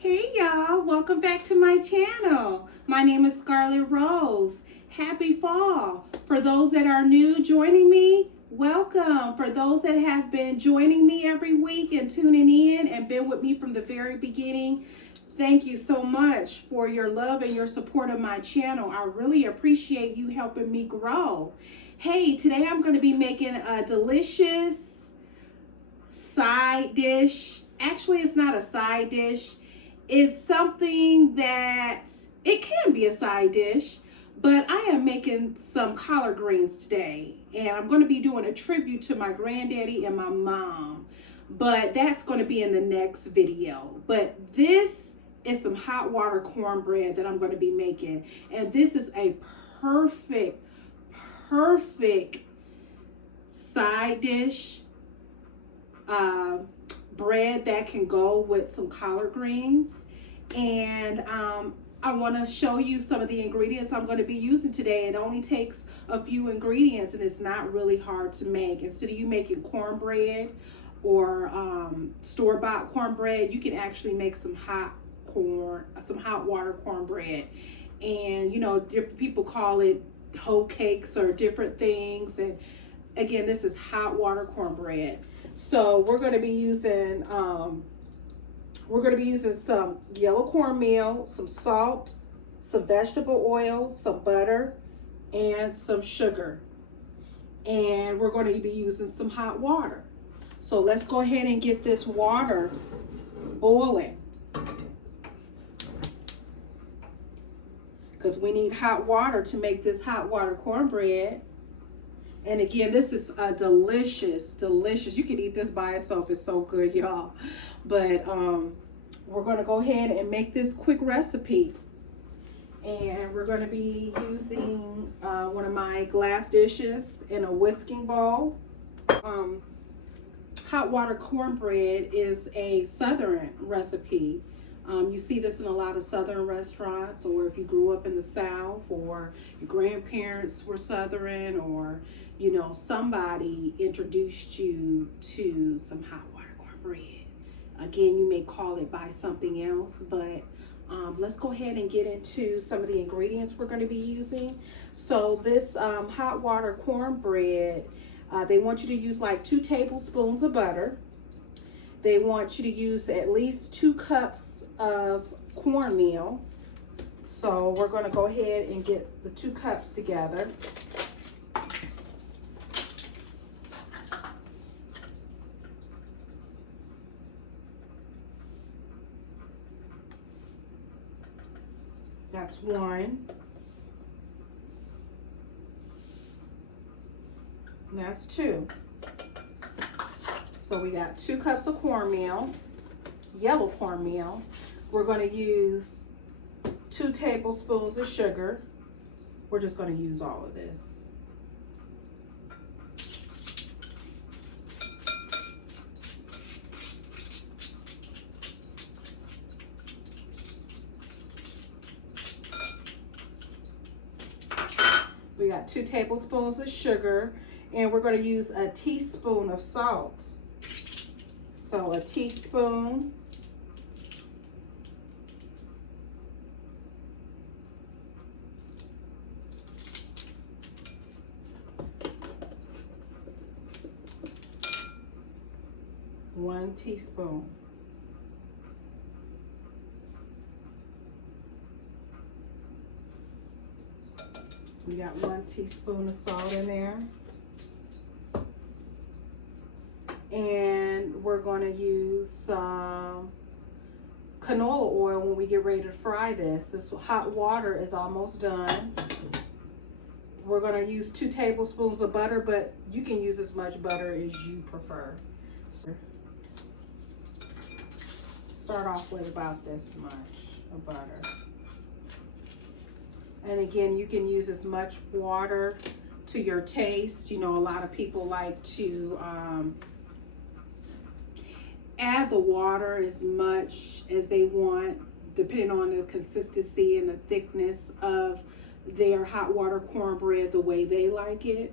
Hey y'all, welcome back to my channel. My name is Scarlett Rose. Happy fall. For those that are new joining me, welcome. For those that have been joining me every week and tuning in and been with me from the very beginning, thank you so much for your love and your support of my channel. I really appreciate you helping me grow. Hey, today I'm going to be making a delicious side dish. Actually, it's not a side dish. It's something that it can be a side dish, but I am making some collard greens today, and I'm going to be doing a tribute to my granddaddy and my mom, but that's going to be in the next video. But this is some hot water cornbread that I'm going to be making, and this is a perfect side dish bread that can go with some collard greens. And I want to show you some of the ingredients I'm going to be using today. It only takes a few ingredients and it's not really hard to make. Instead of you making cornbread or store-bought cornbread, you can actually make some hot water cornbread. And you know, different people call it hoe cakes or different things. And again, this is hot water cornbread. So we're going to be using some yellow cornmeal, some salt, some vegetable oil, some butter, and some sugar. And we're going to be using some hot water. So let's go ahead and get this water boiling, because we need hot water to make this hot water cornbread. And again, this is a delicious. You can eat this by itself. It's so good, y'all. But we're going to go ahead and make this quick recipe. And we're going to be using one of my glass dishes in a whisking bowl. Hot water cornbread is a Southern recipe. You see this in a lot of Southern restaurants, or if you grew up in the South, or your grandparents were Southern, or you know, somebody introduced you to some hot water cornbread. Again, you may call it by something else, but let's go ahead and get into some of the ingredients we're going to be using. So this hot water cornbread, they want you to use like 2 tablespoons of butter. They want you to use at least 2 cups of cornmeal. So we're going to go ahead and get the 2 cups together. That's 1. And that's 2. So we got 2 cups of cornmeal, yellow cornmeal. We're going to use 2 tablespoons of sugar. We're just going to use all of this. We got 2 tablespoons of sugar, and we're going to use a teaspoon of salt. So a teaspoon. One teaspoon. We got 1 teaspoon of salt in there. And we're going to use some canola oil when we get ready to fry this. This hot water is almost done. We're going to use 2 tablespoons of butter, but you can use as much butter as you prefer. So start off with about this much of butter. And again, you can use as much water to your taste. You know, a lot of people like to add the water as much as they want, depending on the consistency and the thickness of their hot water cornbread, the way they like it.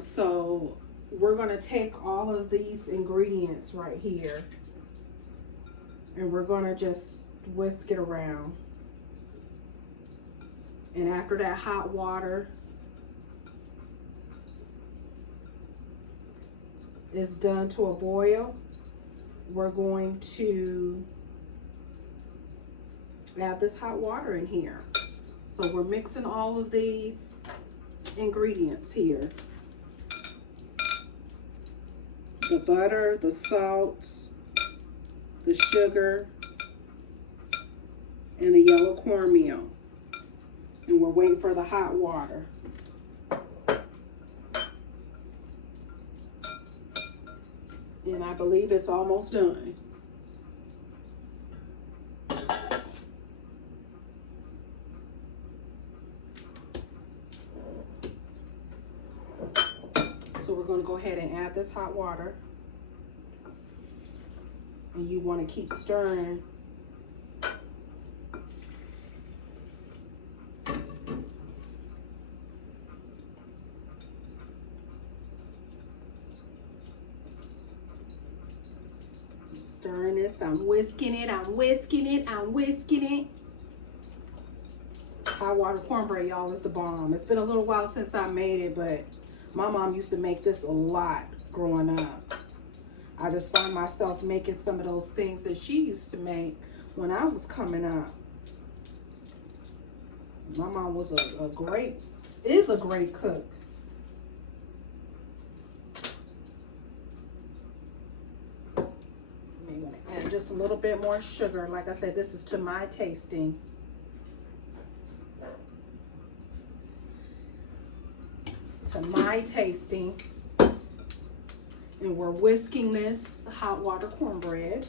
So we're going to take all of these ingredients right here, and we're going to just whisk it around. And after that hot water is done to a boil, we're going to add this hot water in here. So we're mixing all of these ingredients here. The butter, the salt, the sugar, and the yellow cornmeal. And we're waiting for the hot water. And I believe it's almost done. So we're going to go ahead and add this hot water. And you want to keep stirring. Stirring this, I'm whisking it, I'm whisking it, I'm whisking it. Hot water cornbread, y'all, is the bomb. It's been a little while since I made it, but my mom used to make this a lot growing up. I just find myself making some of those things that she used to make when I was coming up. My mom was a great cook. And just a little bit more sugar. Like I said, this is to my tasting. To my tasting. And we're whisking this hot water cornbread.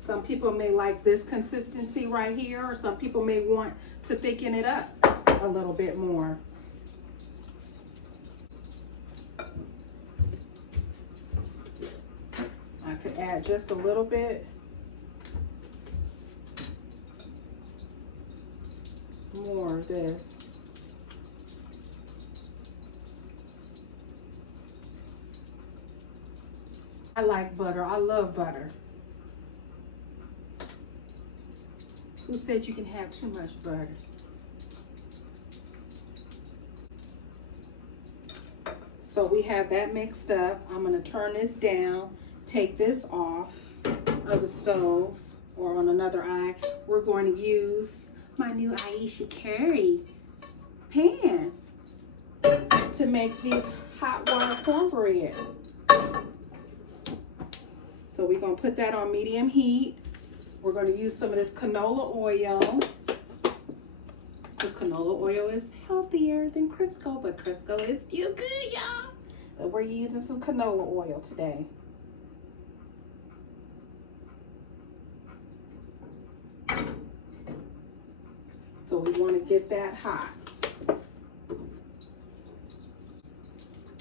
Some people may like this consistency right here, or some people may want to thicken it up a little bit more. I could add just a little bit more of this. I like butter. I love butter. Who said you can have too much butter? So we have that mixed up. I'm going to turn this down, take this off of the stove or on another eye. We're going to use my new Aisha Curry pan to make these hot water cornbread. So we're going to put that on medium heat. We're going to use some of this canola oil. Because canola oil is healthier than Crisco, but Crisco is still good, y'all. But we're using some canola oil today. So we want to get that hot.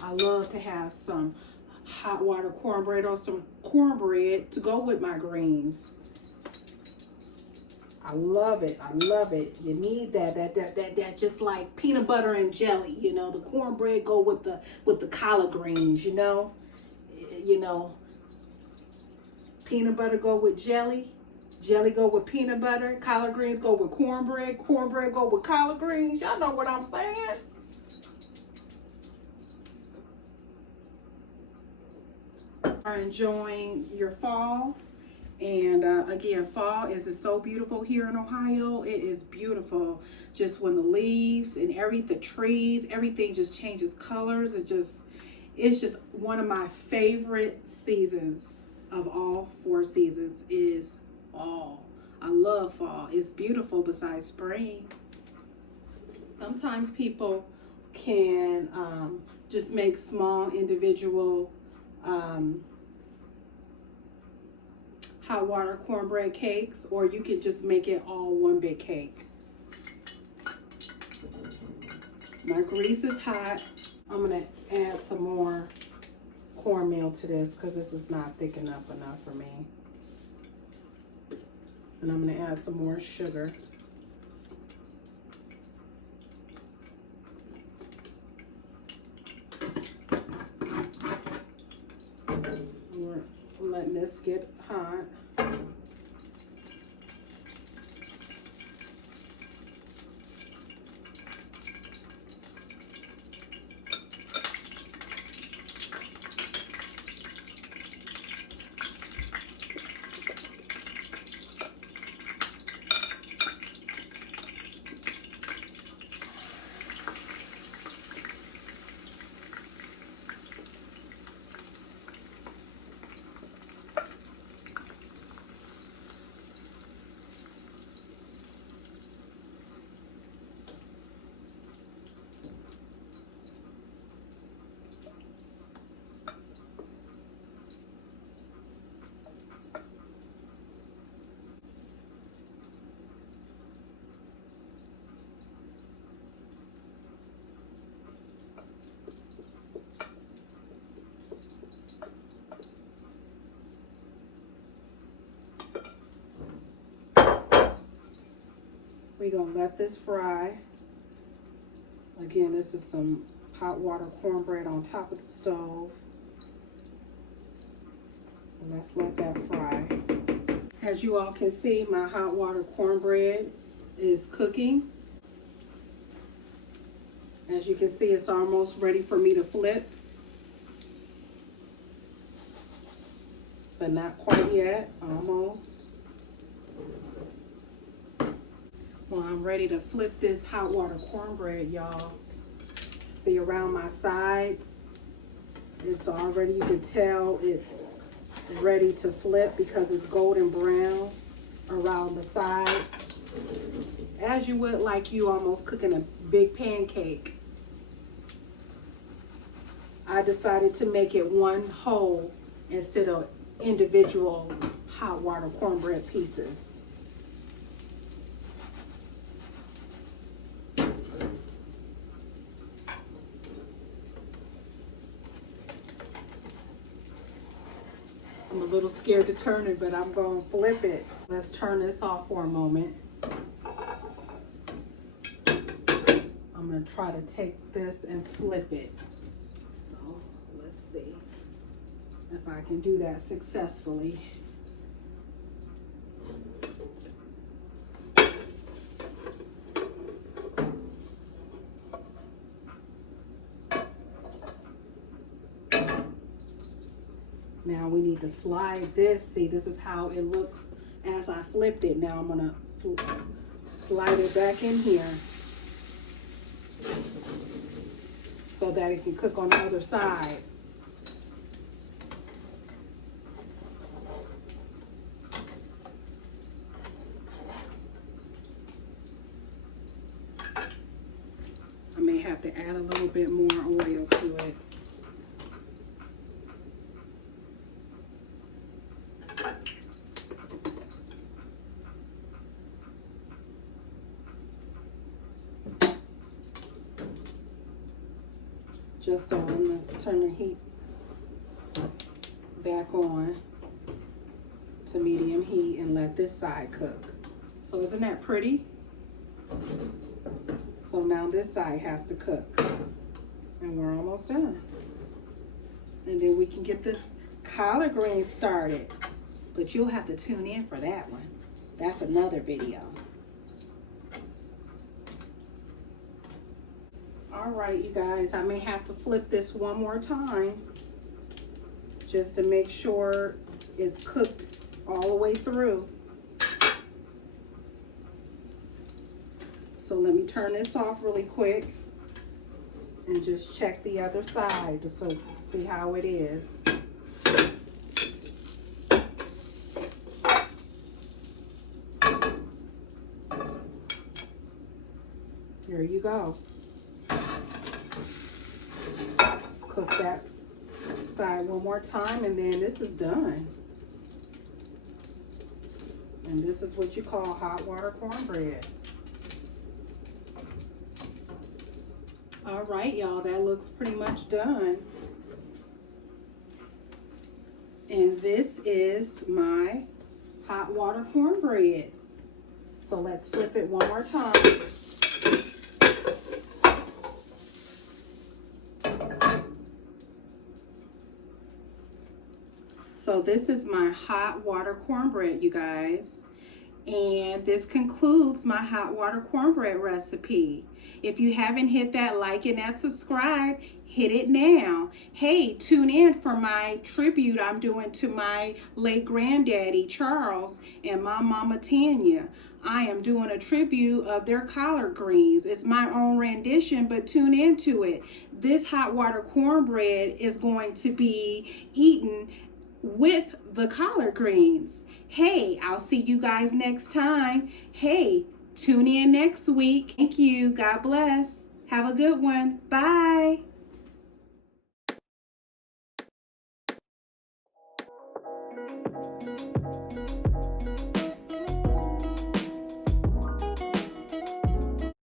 I love to have some hot water cornbread or some cornbread to go with my greens. I love it. I love it. You need that just like peanut butter and jelly, you know. The cornbread go with the collard greens, you know. Peanut butter go with jelly. Jelly go with peanut butter. Collard greens go with cornbread. Cornbread go with collard greens. Y'all know what I'm saying? Are enjoying your fall. And again, fall is so beautiful here in Ohio. It is beautiful. Just when the leaves and the trees, everything just changes colors. It's just one of my favorite seasons of all 4 seasons is fall. I love fall. It's beautiful besides spring. Sometimes people can just make small individual hot water cornbread cakes, or you could just make it all one big cake. My grease is hot. I'm gonna add some more cornmeal to this because this is not thick enough for me. And I'm gonna add some more sugar. I'm letting this get hot. We're going to let this fry. Again, this is some hot water cornbread on top of the stove. Let's let that fry. As you all can see, my hot water cornbread is cooking. As you can see, it's almost ready for me to flip. But not quite yet, almost. Well, I'm ready to flip this hot water cornbread, y'all. See around my sides, it's already, you can tell it's ready to flip because it's golden brown around the sides. As you would like you almost cooking a big pancake. I decided to make it one whole instead of individual hot water cornbread pieces. I'm a little scared to turn it, but I'm going to flip it. Let's turn this off for a moment. I'm going to try to take this and flip it. So let's see if I can do that successfully. Now we need to slide this. See, this is how it looks as I flipped it. Now I'm gonna slide it back in here so that it can cook on the other side. I may have to add a little bit more oil to it. Just so let's turn the heat back on to medium heat and let this side cook. So isn't that pretty? So now this side has to cook. And we're almost done. And then we can get this collard green started. But you'll have to tune in for that one. That's another video. All right, you guys, I may have to flip this one more time just to make sure it's cooked all the way through. So let me turn this off really quick and just check the other side to see how it is. There you go. Let's cook that side one more time and then this is done. And this is what you call hot water cornbread. All right, y'all, that looks pretty much done. And this is my hot water cornbread. So let's flip it one more time. So this is my hot water cornbread, you guys. And this concludes my hot water cornbread recipe. If you haven't hit that like and that subscribe, hit it now. Hey, tune in for my tribute I'm doing to my late granddaddy, Charles, and my mama, Tanya. I am doing a tribute of their collard greens. It's my own rendition, but tune into it. This hot water cornbread is going to be eaten with the collard greens. Hey, I'll see you guys next time. Hey, tune in next week. Thank you. God bless. Have a good one. Bye.